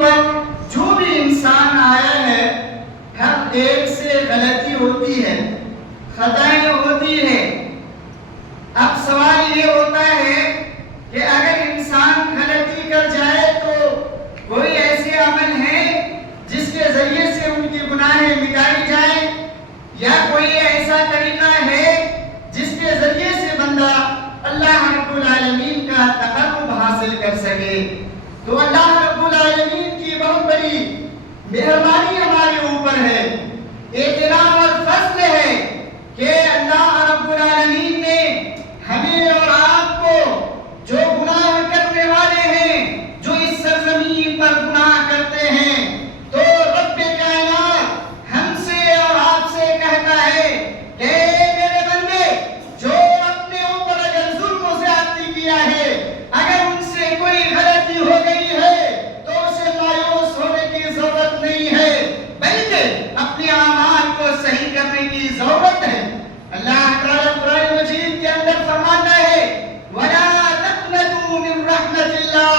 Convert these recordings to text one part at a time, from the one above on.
پر جو بھی انسان آیا ہے ہر ایک سے غلطی ہوتی ہے، خطائیں ہوتی ہیں۔ اب سوال یہ ہوتا ہے کہ اگر انسان غلطی کر جائے تو کوئی ایسے عمل ہیں جس کے ذریعے سے ان کی گناہیں مٹائی جائیں، یا کوئی ایسا طریقہ ہے جس کے ذریعے سے بندہ اللہ رب العالمین کا تقرب حاصل کر سکے؟ تو اللہ رب العالمین کی بہت بڑی مہربانی ہمارے اوپر ہے، احترام اور فضل ہے کہ اللہ رب العالمین نے ہمیں اور آپ کو جو گناہ کرنے والے ہیں، جو اس سرزمین پر گناہ کرتے ہیں، تو رب کائنات ہم سے اور آپ سے کہتا ہے کہ میرے بندے جو اپنے اوپر اگر ظلم و زیادتی کیا ہے، اگر ان سے کوئی غلطی ہو گئی ہے تو اسے مایوس ہونے کی ضرورت نہیں ہے، بلکہ اپنے اعمال کو صحیح کرنے کی ضرورت ہے۔ اللہ تعالیٰ قرآن مجید کے اندر فرماتا ہے وَلَا تَقْنَطُوا مِن رَحْمَةِ اللَّهِ،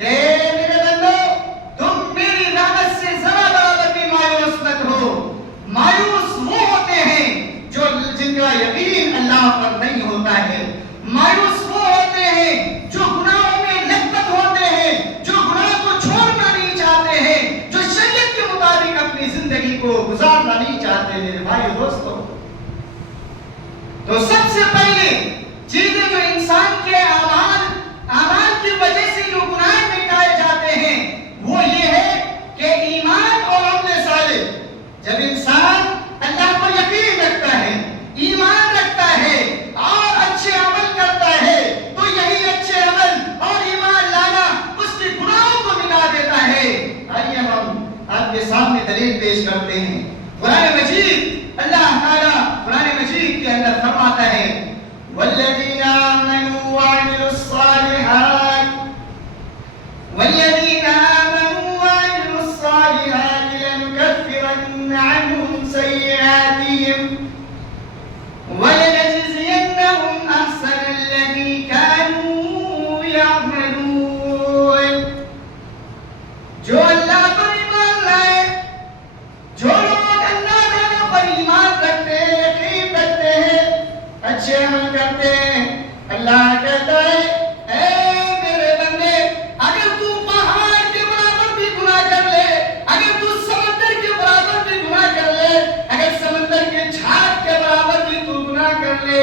کہ میرے بندو تم میری رحمت سے ذرا برابر بھی مایوس مت ہو۔ مایوس وہ ہوتے ہیں جن کا یقین اللہ پر نہیں ہوتا ہے، مایوس وہ ہوتے ہیں جو گناہوں میں لگت ہوتے ہیں، جو گناہ کو چھوڑنا نہیں چاہتے ہیں، جو شریعت کے مطابق اپنی زندگی کو گزارنا نہیں چاہتے۔ میرے بھائی دوستو، تو سب سے پہلے چیزیں جو انسان کے اعمال کی وجہ سے جو گناہ مٹائے جاتے ہیں وہ یہ ہے کہ ایمان اور عمل صالح۔ جب انسان اللہ پر یقین رکھتا ہے، ایمان رکھتا ہے اور اچھے عمل کرتا ہے تو یہی اچھے عمل اور ایمان لانا اس کے گناہوں کو مٹا دیتا ہے۔ آئیے ہم آپ کے سامنے دلیل پیش کرتے ہیں۔ قرآن مجید، اللہ تعالیٰ قرآن مجید کے اندر فرماتا ہے وَالَّذِينَ آمَنُوا وَعَمِلُوا الصَّالِحَاتِ لَنُكَفِّرَنَّ عَنْهُمْ سَيِّئَاتِهِمْ وَلَنَجْزِيَنَّهُمْ أَحْسَنَ الَّذِي كَانُوا يَعْمَلُونَ۔ جو اللہ پر ایمان لائے، جو لوگ اللہ تعالیٰ پر ایمان رکھتے ہیں، یقین رکھتے ہیں، اچھے عمل کرتے ہیں، اللہ کہتا ہے اے میرے بندے اگر تو پہاڑ کے برابر بھی گناہ کر لے، اگر تو سمندر کے برابر بھی گناہ کر لے، اگر سمندر کے جھاگ کے برابر بھی تو گناہ کر لے،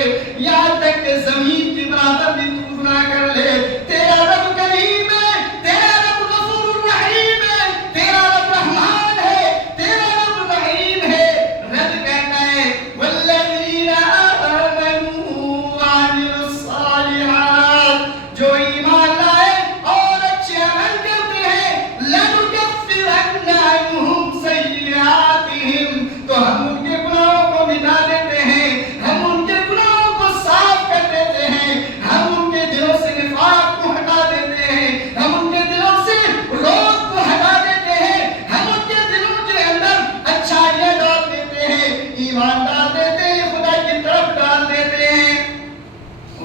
یہاں تک کہ زمین کے برابر بھی تو گناہ کر لے، تیرا رب کریم ہے، تیرا رب غفور الرحیم ہے، تیرا رب رحمان ہے، تیرا رب رحیم ہے۔ رب کہتا ہے والذین آمنوا وعملوا الصالحات، جو ایمان لائے اور اچھے عمل کرتے ہیں، لنکفرن عنہم سیئاتہم، تو ہم ان کے گناہوں کو مٹا دیتے ہیں، ہم ان کے گناہوں کو صاف کر دیتے ہیں، ہم ان کے دلوں سے نفاق کو ہٹا دیتے ہیں، ہم ان کے دلوں سے روگ کو ہٹا دیتے ہیں، ہم ان کے دلوں کے اندر اچھائیاں ڈال دیتے ہیں، ایمان ڈال دیتے ہیں، خدا کی طرف ڈال دیتے ہیں۔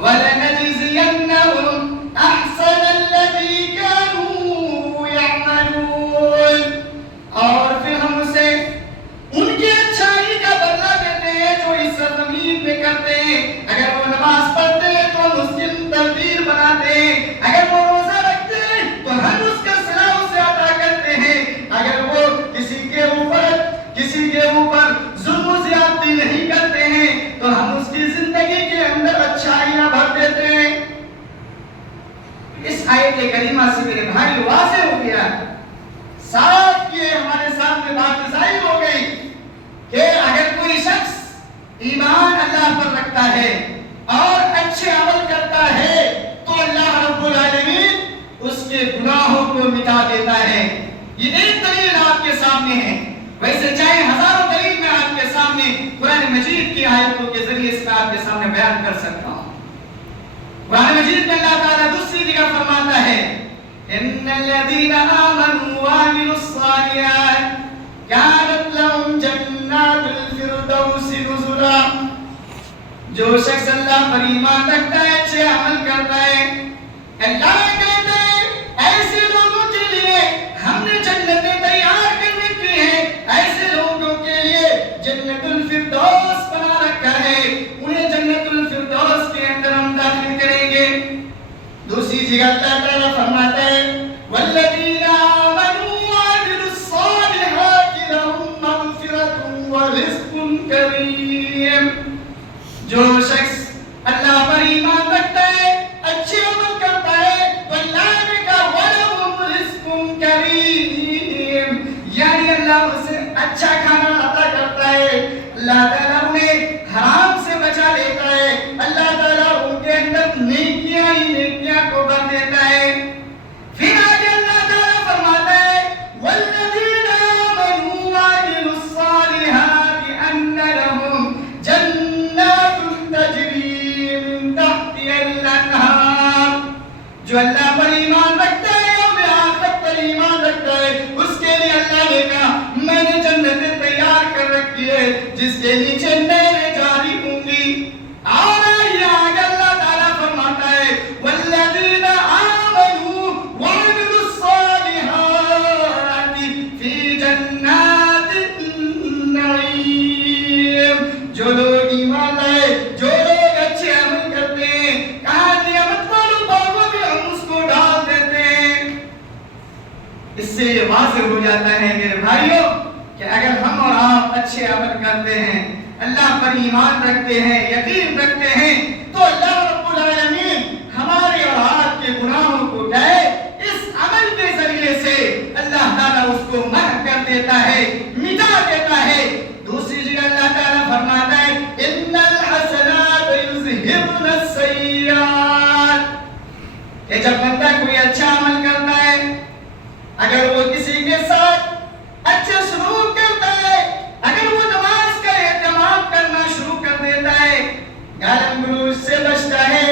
وَلَنَجْزِيَنَّهُمْ أَحْسَنَ الَّذِي كَانُوا يَعْمَلُونَ، اور پھر ہم اسے ان کی اچھائی کا بدلہ دیتے ہیں جو اس سرزمین میں کرتے ہیں۔ اگر وہ نماز پڑھتے ہیں تو ہم اس کی تدبیر بناتے ہیں، اگر وہ روزہ رکھتے ہیں تو ہم اس کا صلہ اسے عطا کرتے ہیں، اگر وہ کسی کے اوپر ظلم و زیادتی نہیں کرتے ہیں تو ہم اس کی زندگی کے اندر اچھائیاں بھر دیتے ہیں۔ اس آیت کریمہ سے میرے بھائی واضح ہو گیا، صاف یہ ہمارے سامنے بات ظاہر ہو گئی کہ اگر کوئی شخص ایمان اللہ پر رکھتا ہے اور اچھے عمل کرتا ہے تو اللہ رب العالمین اس کے گناہوں کو مٹا دیتا ہے۔ یہ ایک دلیل آپ کے سامنے ہے، ویسے چاہے ہزاروں دلیل میں آپ کے سامنے قرآن مجید کی آیتوں کے ذریعے اس میں آپ کے سامنے بیان کر سکتا ہوں۔ قرآن مجید میں اللہ تعالیٰ دوسری جگہ فرماتا ہے ان الذين آمنوا وعملوا الصالحات كانت لهم جنات الفردوس نزلا، جو شخص اللہ پر ایمان رکھتا ہے، اچھے عمل کرتا ہے، اللہ کہتا ہے ایسے لوگوں کے لیے ہم نے جگہ اللہ تعالیٰ فرماتا ہے والذین آمنوا وعملوا الصالحات لهم مغفرۃ ورزق کریم. جو شخص اللہ پر ایمان رکھتا ہے، اچھے عمل کرتا ہے، تو اللہ نے کہا وَلَهُمْ رِزْقٌ كَرِيمٌ، یعنی اللہ اسے اچھا کھانا عطا کرتا ہے، اللہ تعالیٰ انہیں حرام سے بچا لیتا ہے، اللہ تعالیٰ ان کے اندر نیکیاں ہی نیکیاں کو بھر دیتا ہے. پھر آگے اللہ تعالیٰ فرماتا ہے وَالَّذِينَ آمَنُوا وَعَمِلُوا الصَّالِحَاتِ أَنَّ لَهُمْ جَنَّاتٌ تَجْرِي مِن تَحْتِهَا الْأَنْهَارُ. جو اللہ پر ایمان رکھتا ہے، یوم آخرت پر ایمان رکھتا ہے، اس کے لیے اللہ نے کہا میں نے جنتیں تیار کر رکھی ہے جس کے نیچے نہریں جاری ہوں گی. اور یہ آگے اللہ تعالیٰ فرماتا ہے والذین آمنوا وعملوا الصالحات فی جنات النعیم. جو لوگ ایمان لائے، جو لوگ اچھے عمل کرتے ہیں، کہاں نعمت والوں باغوں میں ہم اس کو ڈال دیتے ہیں. اس سے یہ واضح ہو جاتا ہے میرے بھائیوں کہ اگر ہم اور آپ اچھے عمل کرتے ہیں، اللہ پر ایمان رکھتے ہیں، یقین رکھتے ہیں، تو اللہ رب العالمین ہمارے اور آپ کے گناہوں کو اٹھائے اس عمل کے ذریعے سے اللہ تعالیٰ اس کو محو کر دیتا ہے، مٹا دیتا ہے. دوسری جگہ اللہ تعالیٰ فرماتا ہے ان الحسنات یذہبن السیئات، کہ جب بندہ کوئی اچھا عمل کرتا ہے، اگر وہ کسی کے ساتھ اچھا سلوک کرتا ہے، اگر وہ نماز کا اہتمام کرنا شروع کر دیتا ہے، گالم گلوچ سے بچتا ہے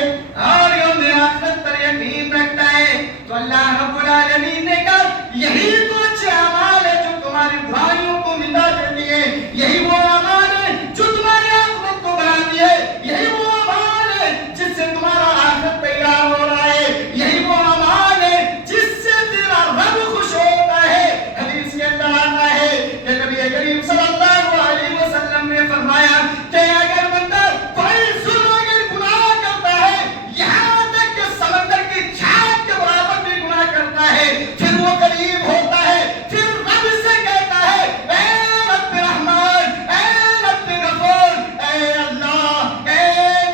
اور یوم آخرت پر یقین رکھتا ہے، تو اللہ رب العالمین نے کہا یہی تو اچھے اعمال ہے جو تمہاری برائیوں کو مٹا دیتی ہے، یہی وہ اعمال ہے جو تمہاری عاقبت کو بناتی ہے، یہی وہ اعمال ہے جس سے تمہارا آخرت تیار ہو رہا ہے، یہی وہ اعمال ہے جس سے تیرا رب خوش ہوتا ہے. حدیث کے اندر آتا ہے کہ نبی کریم صلی اللہ علیہ وسلم نے فرمایا کہ اگر بندہ کوئی ظلم اگر گناہ کرتا ہے، یہاں تک کہ سمندر کی جھاگ کے برابر بھی گناہ کرتا ہے، پھر وہ قریب ہوتا ہے، پھر رب سے کہتا ہے اے رب رحمان، اے رب غفور، اے اللہ، اے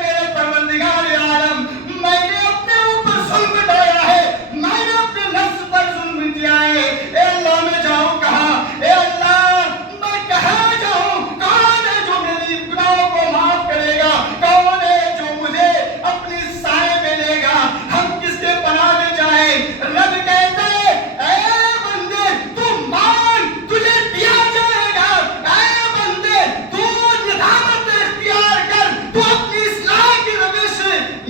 میرے پروردگار عالم، میں نے اپنے اوپر ظلم ڈایا ہے، میں نے اپنے نفس پر ظلم کیا ہے، اے اللہ میں جاؤں کہاں، اے اللہ میں کہاں جاؤں، کون ہے جو میری گناہوں کو معاف کرے گا، کون ہے جو مجھے اپنی سائے میں لے گا، ہم کس کے پناہ میں جائیں. رب کہتا ہے اے بندے تو مان، تجھے دیا جائے گا، اے بندے تو ندامت اختیار کر، تو اپنی اصلاح کی روش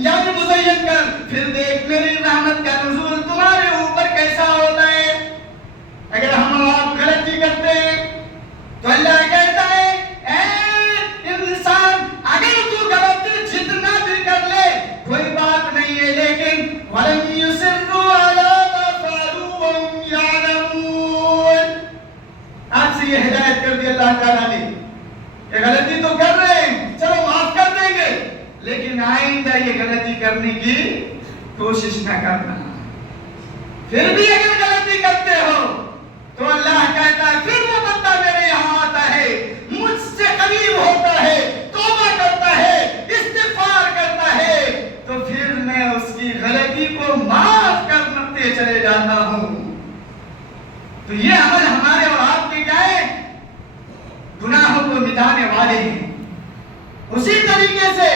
یعنی مزین کر، پھر دیکھ میری رحمت کا نزول تمہارے اوپر کیسا ہوتا ہے. اگر ہم اور آپ غلطی کرتے ہیں تو اللہ کہتا ہے اے انسان اگر تو غلطی جتنا بھی کر لے کوئی بات نہیں ہے، لیکن وَلَمْ يُصِرُّوا عَلَىٰ مَا فَعَلُوا وَهُمْ يَعْلَمُونَ. آپ سے یہ ہدایت کر دی اللہ تعالیٰ نے کہ غلطی تو کر رہے ہیں، چلو معاف کر دیں گے، لیکن آئندہ یہ غلطی کرنے کی کوشش نہ کرنا. پھر بھی اگر غلطی کرتے ہو تو اللہ کہتا ہے پھر وہ بندہ میرے یہاں آتا ہے، مجھ سے قریب ہوتا ہے، توبہ کرتا ہے، استغفار کرتا ہے، تو پھر میں اس کی غلطی کو معاف کرتے چلے جاتا ہوں. تو یہ عمل ہمارے اور آپ کے کیا ہے؟ گناہوں کو مٹانے والے ہیں. اسی طریقے سے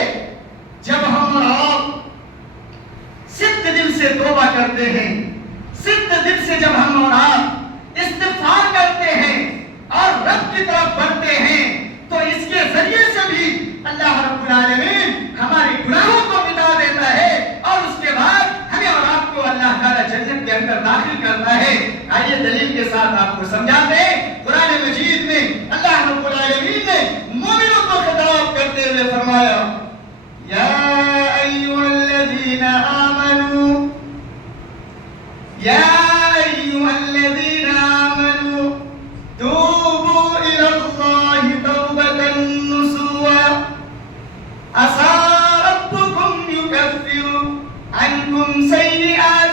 جب ہم اور آپ صدق دل سے توبہ کرتے ہیں، صدق دل سے جب ہم اور آپ استغفار کرتے ہیں اور رب کی طرف بڑھتے ہیں، تو اس کے ذریعے سے بھی اللہ رب العالمین ہمارے گناہوں کو مٹا دیتا ہے اور اس کے بعد ہمیں اور آپ کو اللہ تعالیٰ جنت کے اندر داخل کرتا ہے. آئیے دلیل کے ساتھ آپ کو سمجھاتے ہیں. قرآن مجید میں اللہ رب العالمین نے مومنوں کو خطاب کرتے ہوئے فرمایا یا ایھا الذین آمنوا، یا ایھا الذین آمنوا توبوا الی اللہ توبۃ نصوحا عسى ربكم يكفر عنكم سيئات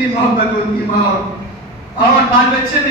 کتنی محبت ہوتی ہے ماں اور بال بچے بھی